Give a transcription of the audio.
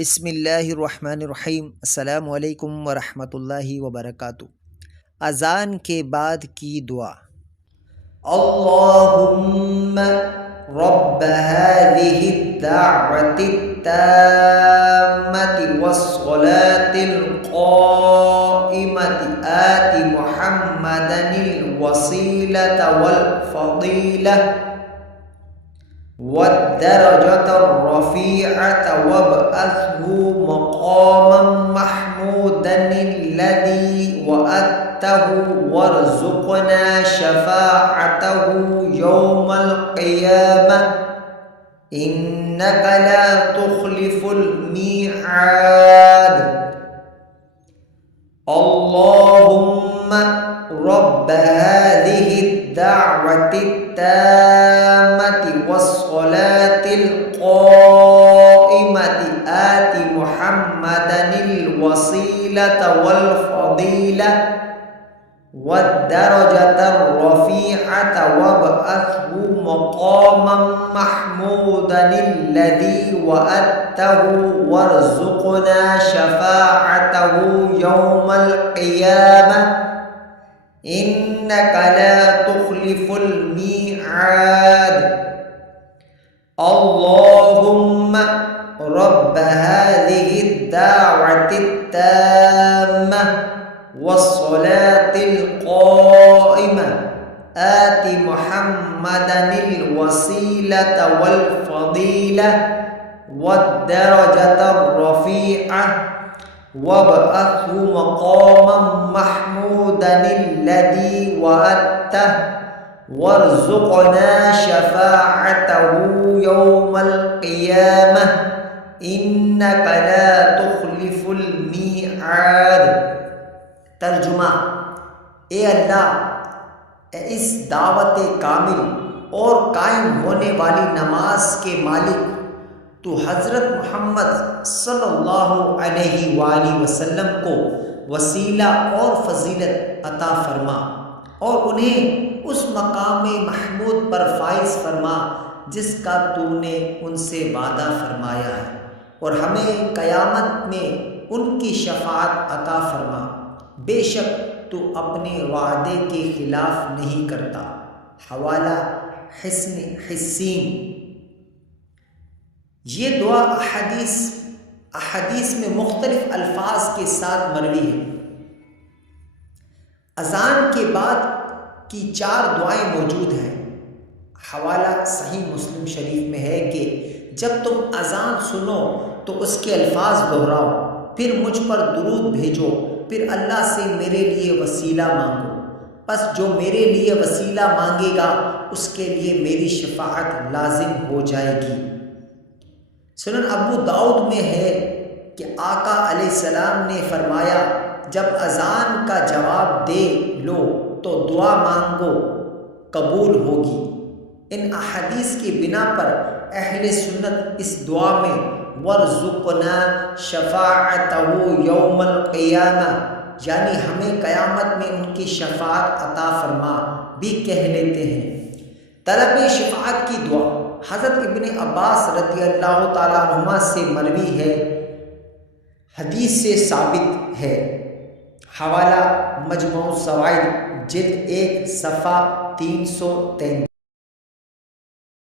بسم اللہ الرحمن الرحیم۔ السلام علیکم ورحمۃ اللہ وبرکاتہ۔ اذان کے بعد کی دعا۔ اللہم رب هذه الدعوة التامة والصلاة القائمة آت محمدا الوسيلة والفضيلة والدرجة الرفيعة وابعثه مقاما محمودا الذي وعدته وارزقنا شفاعته يوم القيامة إنك لا تخلف الميعاد اللهم رب هذه الدعوة التامة والصلاة القائمة آت محمدا الوسيلة والفضيلة والدرجة الرفيعة وابعثه مقاما محمودا الذي وعدته وارزقنا شفاعته يوم القيامة إنك لا تخلف الميعاد اللهم رب هذه الدعوة التامة والصلاة القائمة آت محمدا الوسيلة والفضيلة والدرجة الرفيعة وابعثه مقاما محمودا الذي وعدته وارزقنا شفاعته يوم القيامة إنك لا تخلف الميعاد۔ ترجمہ: اے اللہ، اس دعوت کامل اور قائم ہونے والی نماز کے مالک، تو حضرت محمد صلی اللہ علیہ وآلہ وسلم کو وسیلہ اور فضیلت عطا فرما اور انہیں اس مقام محمود پر فائز فرما جس کا تو نے ان سے وعدہ فرمایا ہے، اور ہمیں قیامت میں ان کی شفاعت عطا فرما، بے شک تو اپنے وعدے کے خلاف نہیں کرتا۔ حوالہ حصن حسین۔ یہ دعا احادیث میں مختلف الفاظ کے ساتھ مروی ہے۔ اذان کے بعد کی 4 دعائیں موجود ہیں۔ حوالہ صحیح مسلم شریف میں ہے کہ جب تم اذان سنو تو اس کے الفاظ دہراؤ، پھر مجھ پر درود بھیجو، پھر اللہ سے میرے لیے وسیلہ مانگو، پس جو میرے لیے وسیلہ مانگے گا اس کے لیے میری شفاعت لازم ہو جائے گی۔ سنن ابو داؤد میں ہے کہ آقا علیہ السلام نے فرمایا، جب اذان کا جواب دے لو تو دعا مانگو، قبول ہوگی۔ ان احادیث کی بنا پر اہل سنت اس دعا میں وَارْزُقْنَا شَفَاعَتَهُ يَوْمَ الْقِيَامَةِ یعنی ہمیں قیامت میں ان کی شفاعت عطا فرما بھی کہہ لیتے ہیں۔ طلب شفاعت کی دعا حضرت ابن عباس رضی اللہ تعالیٰ عنہما سے مروی ہے، حدیث سے ثابت ہے۔ حوالہ مجموع الزوائد جلد 1 صفحہ 333۔